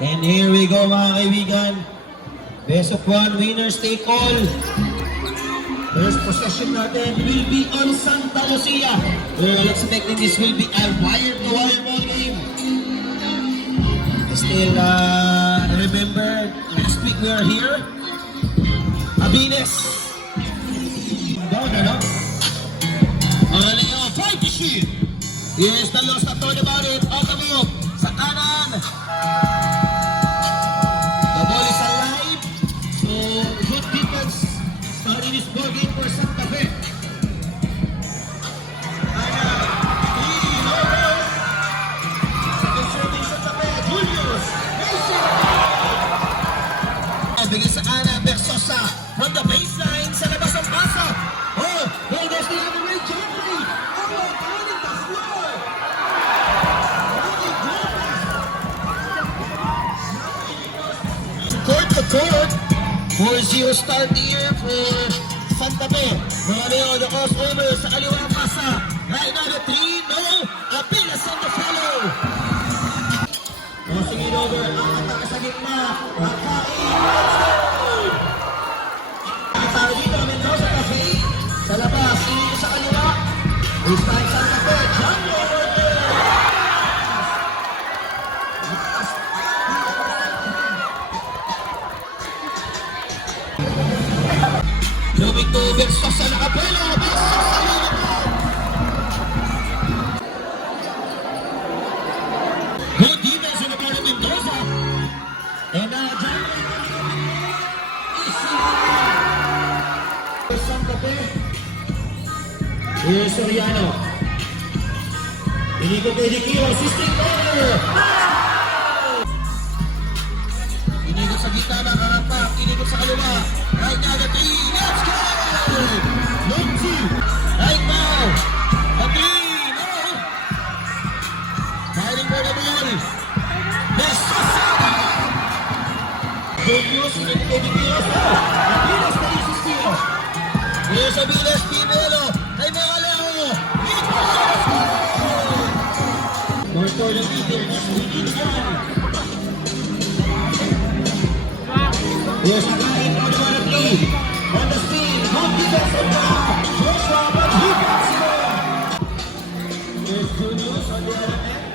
And here we go mga kaibigan. Best of one, winners take all. First possession natin will be on Santa Lucia. We're expecting this will be a wire-to-wire ball game. Still, remember, last week we were here. Abines. Down. Aurelio, fight the shield. Here's the lost, not thought about it. On the move. Sa kanan. The ball is alive. So, good defense. Starting this ball game for Santa Fe. Bigay sa kanan, Bersosa from the baseline sa labas ng pasok. Oh, well, there's the other way, Jeffrey. Oh, down in the floor. Court to court. 4-0 start here for Santa Fe. Mga Leo, the crossover sa kaliwang pasa. Right now, the 3, no. Apilas on the follow. Crossing it over, ang atake sa gitna. Tayo dito, Mendoza Cafe. Sa labas, inito sa kaliwa. This time, Santa Fe. Jump over there. Lubig to Bersosa na Apelo. Good defense on the part of Mendoza. And now, Santa Fe. Here's Soriano. Inikot kay Dikio, assisting corner. Inikot sa gitna ng harapan, inikot sa kaliwa. Right now, the 3, let's go! Long 2. Right now, the 3, no! Fighting for the ball. Best good news, inikot kay Dikio. Apilas na yung Sistio. Here's Abiles, Pinelo, ay mga Leo. More for the Beatles, we need one. Here's the guy in front of the play. On the spin, good defense on top. Joshua, but he gets it. Here's Junius on the other end.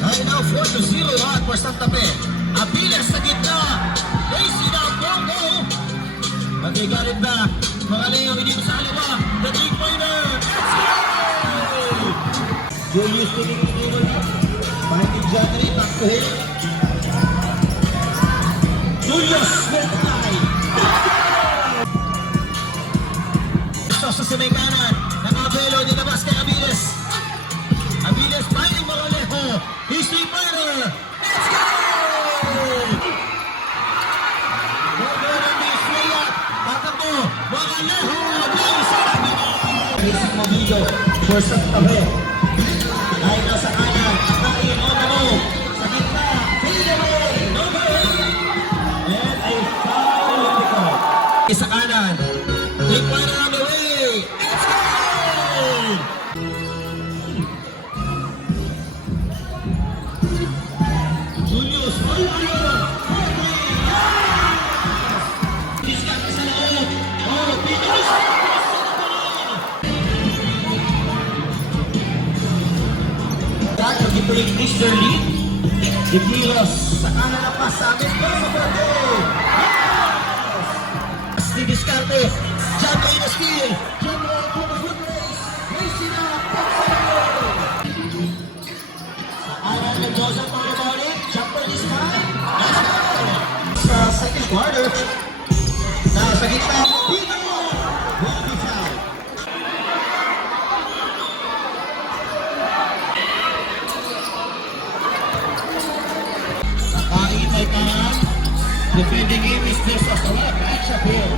Right now, 4-0 run for Santa Fe. Apiles sa gitna. Casey na ang bongo. But they got it back. Mga Leo, hindi mo sa kaliwa. The 3-pointer. Let's go! Julius Pinigil na. Finding Jeffrey. Back to him. Julius with the line. Sosa sa may kanan. Nakabelo, nilabas kay Apiles. Apiles finding mga Leo. He's 3-pointer. Let's go! For Santa Fe. Ay nasa kanan, Akain on the move. Sa gitna, fade away, no way. And ay foul on the court. Sa kanan, 3-pointer on the way. Let's go! Julius, increase their lead. Ikilos sa kanan na pas sa amin. Steve Discarte. Jump in the steal. Jump roll to the foot race. Racing up. Sa kanan ng Joseph on about it. Jumper this time. Let's go. Sa second quarter. Now sa gitna. Peter. Will be fouled. Defending him is Bersosa. What a matchup here.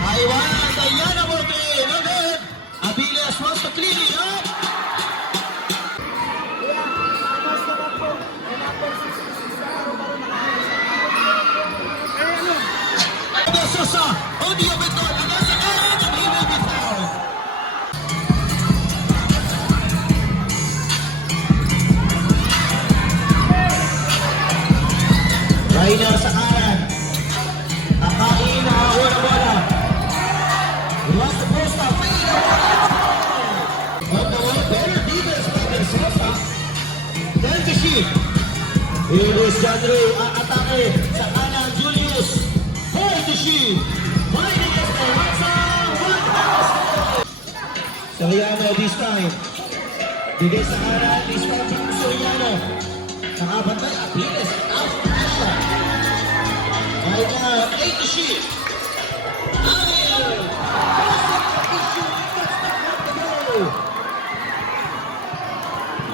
Taiwan, Diana Morte, no good. Abiles wants to clean it up. Minor sa kanan. Nakain, nakakuha na bola. Lost the post up. Better defense by Versosa. Then to shoot. Here is John Ray. Atake sa kanan. Julius. Hold to shoot. Finding us for one house. Soriano this time. Bigay sa kanan. This time from Soriano. Nakabantay. Apiles. Out. Right now, 8 to shoot.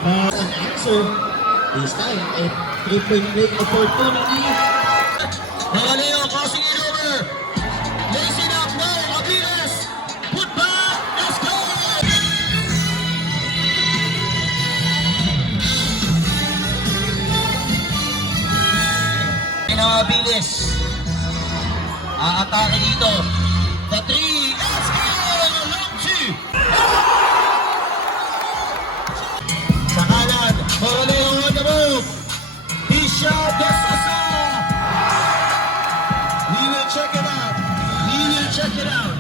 An answer. This time, a 3-point break opportunity. Magaleo, crossing it over. Lays it up now. Apiles. Put back. Let's go. Apiles. Aatake dito. The 3. Let's go. Long 2. Sa kanan. Magaleo on the move. Bishop Versosa. We will check it out. We will check it out.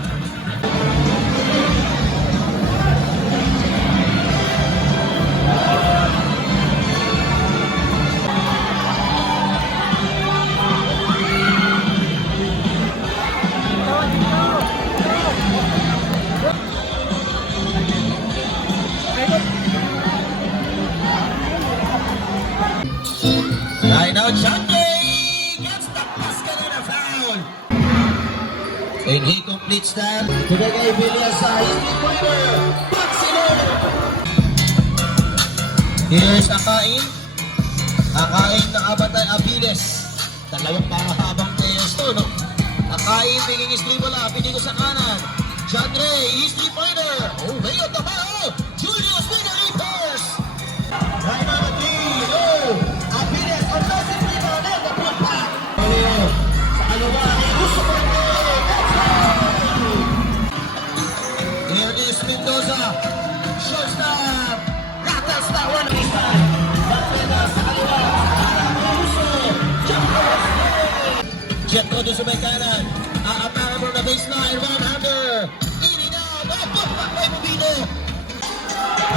Right now, Chante gets the basket and a foul. And he completes that. Ibigay Villas sa his three-pointer. Puts it in. Here's Akain. Akain nakabantay Apiles. Dalawang pahabang players to, no? Akain biging his dribble up. Hindi ko sa kanan. John Ray, his three-pointer. Oh, way of the ball. Julius with the repairs. Right now, the three. Oh, Apiles. Offensive rebound and the put back. Leo, sa kalawa. Gusto ko rin. Here is Mendoza. Shortstop. Rattles that one this time. Batena sa kaliwa. Aramuso. Jet ko doon sa may kanan. Aatakan mo na baseline. One-hander. Eating out. Oh, put back by Mobino.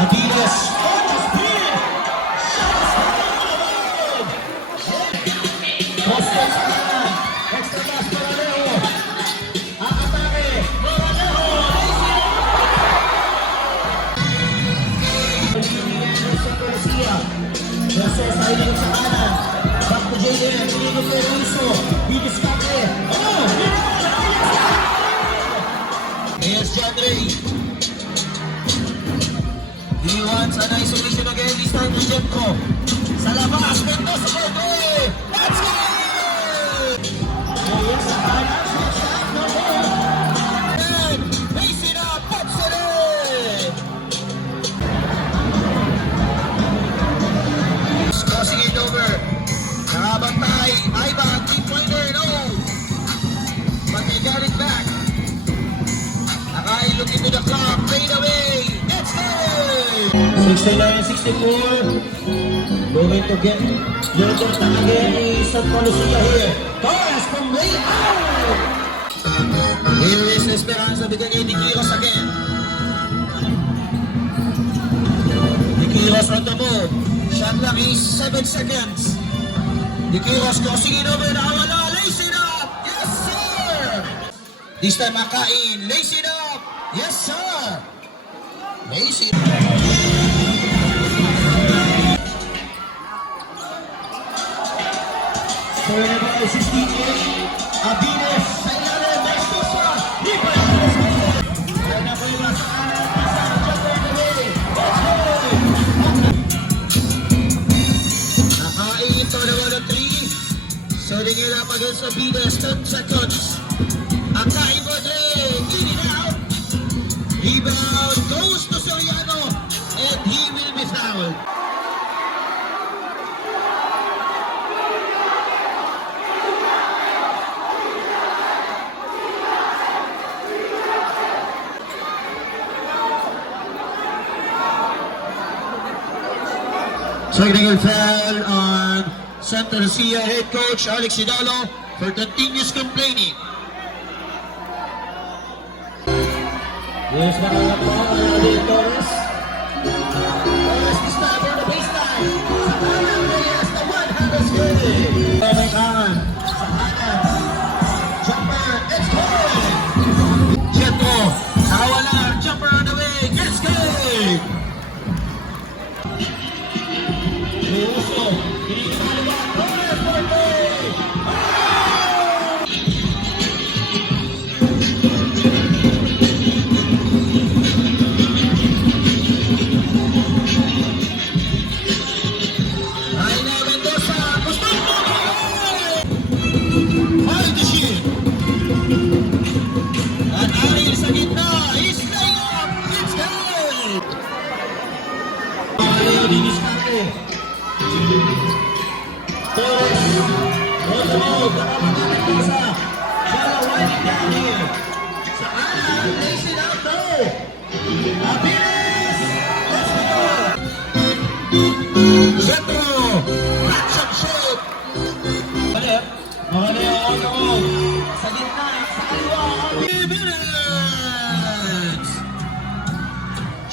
Apiles. Oh, the speed. Shots down. Poste sa kanan. Extra pass para Leo. Aatake. Moralejo. Jose sa ilang sa kanan. Back to JM. Inigo kay Ruiso. Bidiskate. Oh! Here's John Ray. He wants an isolation again. This time to Jemko. Sa labas. Mendoza for goal. Let's go! Here's sa kanan. Shot no more. And face it up. Puts it in. Crossing it over. Nakabantay. Ivan, 3-pointer. No. But they got it back. Nakai look into the clock. Fade away. Let's go. 69-64. Going to get your contact again is Santa Lucia here. Torres from way out. Here is Esperanza bigyan ni Kiros again. Kiros on the move. Shot clock is 7 seconds. Kiros crossing it over. Nakawala. Lays it up. Yes, sir. This time Makain. Lays it up. Yes, sir. Lays it up. Turn it by 68. Apiles. Sa ilalim. Versosa. Lipa. Turn na po yung nasa kanan. Pasang John Ray away. Let's go. Nakain. Turn about the 3. Setting it up against Apiles. 10 seconds. Akain for 3. In and out. Rebound goes to Soriano. And he will be fouled. Technical foul on Santa Lucia head coach Alex Hidalgo for continuous complaining. Yes, Torres. Torres this time for the baseline. Sa kanan, Reyes, the one-handed screen. May kanan. Sa kanan. Jumper, it's good. Jetro, nawala. Jumper on the way. Gets good. Uso. Torres for three. Aina Mendoza, Gustavo! Find the shield. At Ariel sa gitna, he's laying up, it's good! Ariel Diniscarte. Torres, on the move, nakapagka Mendoza. Shallow winding down here. Sa kanan, lays it out though. Apiles! Let's go! Jetro! Catch and shoot! Balik! Mali ang auto. Sa gitna, sa kaliwa. 3 minutes!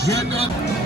Jetro!